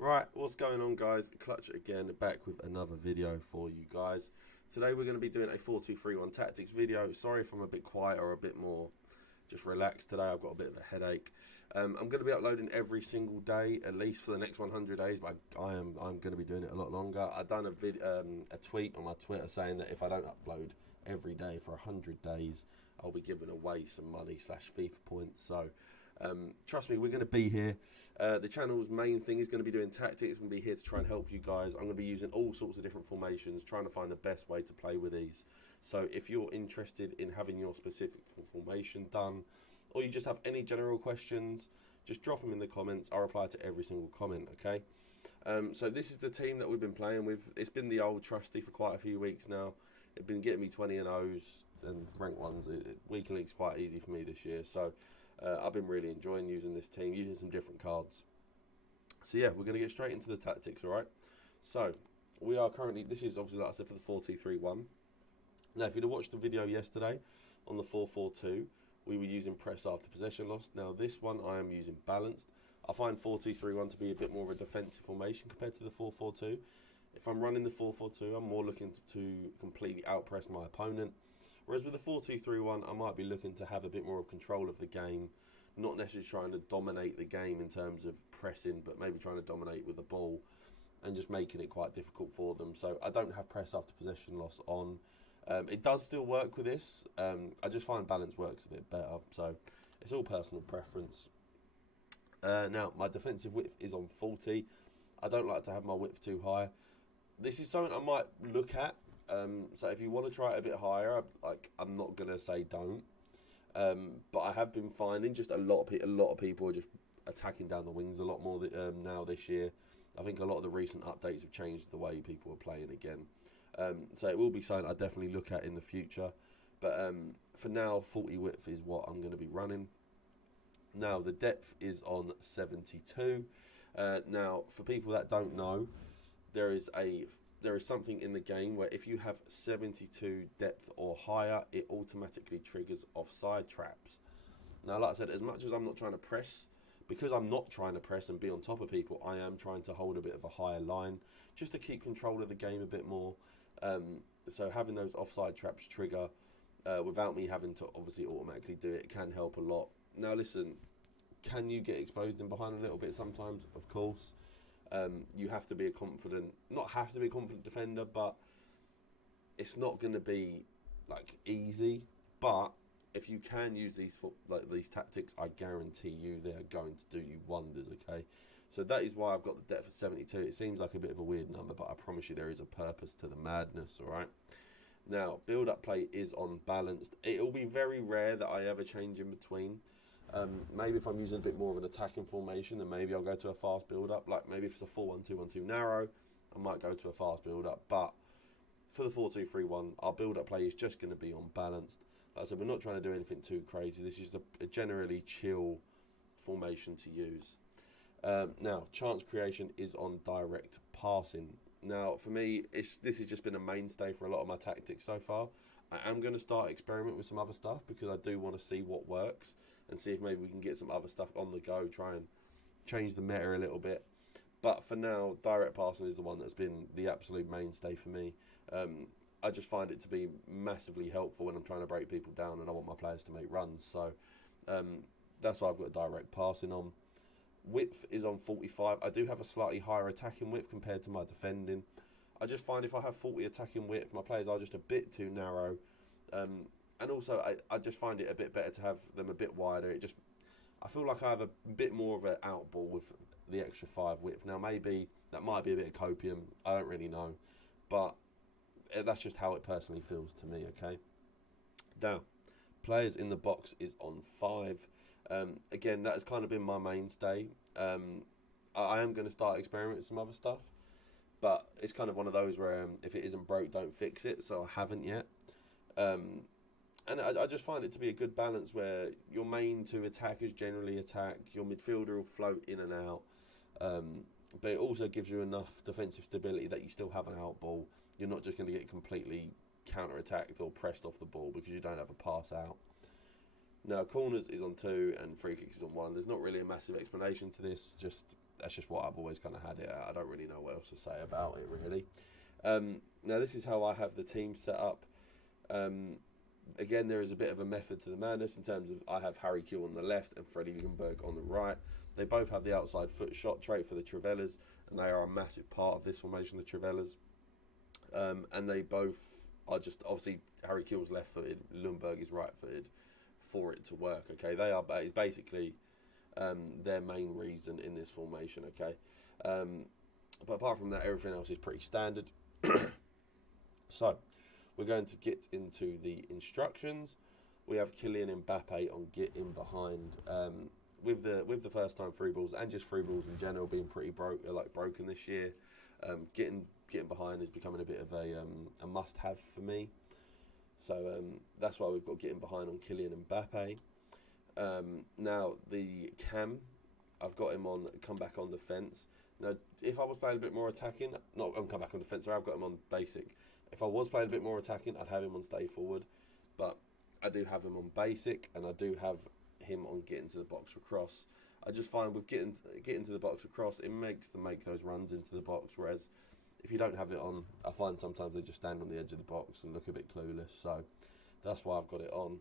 Right, what's going on, guys? Clutch again, back with another video for you guys. Today we're going to be doing a 4-2-3-1 tactics video. Sorry if I'm a bit quiet or a bit more just relaxed today. I've got a bit of a headache. I'm going to be uploading every single day, at least for the next 100 days, but I'm going to be doing it a lot longer. I've done a tweet on my Twitter saying that if I don't upload every day for 100 days, I'll be giving away some money / FIFA points. So trust me, we're going to be here. The channel's main thing is going to be doing tactics. I'm going to be here to try and help you guys. I'm going to be using all sorts of different formations, trying to find the best way to play with these. So if you're interested in having your specific formation done, or you just have any general questions, just drop them in the comments. I'll reply to every single comment, okay? So this is the team that we've been playing with. It's been the old trusty for quite a few weeks now. It's been getting me 20 and O's and rank ones. Weekly league's quite easy for me this year. So I've been really enjoying using this team, using some different cards. So yeah, we're going to get straight into the tactics, all right? So we are currently, this is obviously, like I said, for the 4-2-3-1. Now, if you'd have watched the video yesterday on the 4-4-2, we were using press after possession loss. Now this one I am using balanced. I find 4-2-3-1 to be a bit more of a defensive formation compared to the 4-4-2. If I'm running the 4-4-2, I'm more looking to completely outpress my opponent. Whereas with the 4-2-3-1, I might be looking to have a bit more of control of the game, not necessarily trying to dominate the game in terms of pressing, but maybe trying to dominate with the ball and just making it quite difficult for them. So I don't have press after possession loss on. It does still work with this. I just find balance works a bit better. So it's all personal preference. Now, my defensive width is on 40. I don't like to have my width too high. This is something I might look at. So if you want to try it a bit higher, I'm not gonna say don't. But I have been finding just a lot of people are just attacking down the wings a lot more now this year. I think a lot of the recent updates have changed the way people are playing again. So it will be something I definitely look at in the future. But for now, 40 width is what I'm going to be running. Now the depth is on 72. Now for people that don't know, there is something in the game where if you have 72 depth or higher, it automatically triggers offside traps. Now, like I said, as much as I'm not trying to press, because I'm not trying to press and be on top of people, I am trying to hold a bit of a higher line just to keep control of the game a bit more. So having those offside traps trigger without me having to obviously automatically do it can help a lot. Now, listen, can you get exposed in behind a little bit sometimes? Of course. You have to be a confident, not have to be a confident defender, but it's not going to be like easy. But if you can use these tactics, I guarantee you they're going to do you wonders. Okay, so that is why I've got the depth of 72. It seems like a bit of a weird number, but I promise you there is a purpose to the madness. All right. Now, build-up play is on balanced. It will be very rare that I ever change in between. Maybe if I'm using a bit more of an attacking formation, then maybe I'll go to a fast build-up. Like maybe if it's a 4-1-2-1-2 narrow, I might go to a fast build-up. But for the 4-2-3-1, our build-up play is just going to be on balanced. Like I said, we're not trying to do anything too crazy. This is a generally chill formation to use. Now, chance creation is on direct passing. Now, for me, this has just been a mainstay for a lot of my tactics so far. I am going to start experimenting with some other stuff because I do want to see what works and see if maybe we can get some other stuff on the go, try and change the meta a little bit. But for now, direct passing is the one that's been the absolute mainstay for me. I just find it to be massively helpful when I'm trying to break people down and I want my players to make runs. So that's why I've got direct passing on. Width is on 45. I do have a slightly higher attacking width compared to my defending. I just find if I have 40 attacking width, my players are just a bit too narrow. And also, I just find it a bit better to have them a bit wider. I feel like I have a bit more of an outball with the extra 5 width. Now, maybe that might be a bit of copium. I don't really know. But that's just how it personally feels to me, okay? Now, players in the box is on 5. Again, that has kind of been my mainstay. I am going to start experimenting with some other stuff. But it's kind of one of those where if it isn't broke, don't fix it. So I haven't yet. And I just find it to be a good balance where your main 2 attackers generally attack. Your midfielder will float in and out. But it also gives you enough defensive stability that you still have an out ball. You're not just going to get completely counter-attacked or pressed off the ball because you don't have a pass out. Now, corners is on 2 and free kicks is on 1. There's not really a massive explanation to this. Just that's just what I've always kind of had it at. I don't really know what else to say about it, really. Now, this is how I have the team set up. Again, there is a bit of a method to the madness in terms of I have Harry Kewell on the left and Freddie Ljungberg on the right. They both have the outside foot shot trait for the Trivellas, and they are a massive part of this formation, the Trivellas. And they both are just, obviously, Harry Kewell's left-footed, Ljungberg is right-footed for it to work, okay? They are basically their main reason in this formation, okay? But apart from that, everything else is pretty standard. So, we're going to get into the instructions. We have Kylian Mbappe on get in behind. With the first time through balls and just through balls in general being pretty broken this year, getting behind is becoming a bit of a must-have for me. So that's why we've got getting behind on Kylian Mbappe. Now the cam, I've got him on come back on defence. Now, if I was playing a bit more attacking, not on come back on defence, I've got him on basic. If I was playing a bit more attacking, I'd have him on stay forward. But I do have him on basic, and I do have him on getting to the box for cross. I just find with getting to the box for cross, it makes them make those runs into the box, whereas if you don't have it on, I find sometimes they just stand on the edge of the box and look a bit clueless. So that's why I've got it on.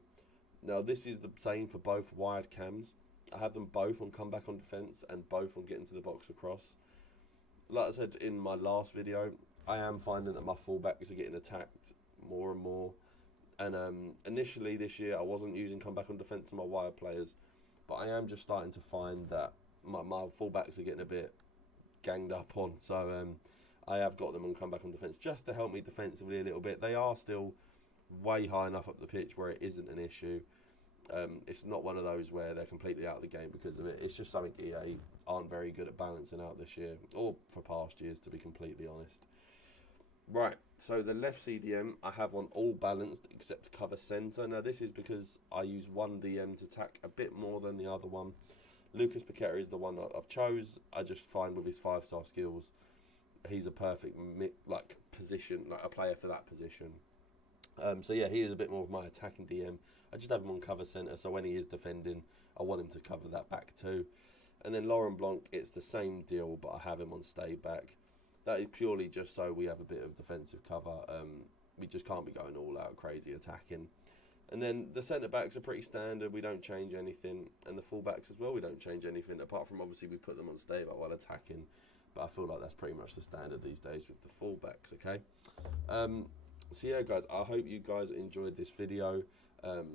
Now, this is the same for both wide cams. I have them both on comeback on defence and both on getting to the box across. Like I said in my last video, I am finding that my fullbacks are getting attacked more and more. And initially this year, I wasn't using comeback on defence on my wide players, but I am just starting to find that my fullbacks are getting a bit ganged up on. So I have got them on comeback on defence just to help me defensively a little bit. They are still way high enough up the pitch where it isn't an issue. It's not one of those where they're completely out of the game because of it. It's just something EA aren't very good at balancing out this year, or for past years, to be completely honest. Right, so the left CDM I have on all balanced except cover centre. Now this is because I use one DM to attack a bit more than the other one. Lucas Paqueta is the one I've chose. I just find with his 5-star skills, he's a perfect position, like a player for that position. So yeah, he is a bit more of my attacking DM. I just have him on cover centre, so when he is defending, I want him to cover that back too. And then Laurent Blanc, it's the same deal, but I have him on stay back. That is purely just so we have a bit of defensive cover. We just can't be going all out crazy attacking. And then the centre-backs are pretty standard. We don't change anything. And the full-backs as well, we don't change anything. Apart from, obviously, we put them on stay back while attacking. But I feel like that's pretty much the standard these days with the full-backs, okay? So yeah, guys, I hope you guys enjoyed this video.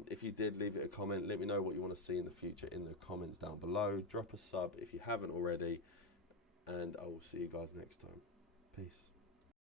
If you did, leave it a comment. Let me know what you want to see in the future in the comments down below. Drop a sub if you haven't already. And I will see you guys next time. Peace.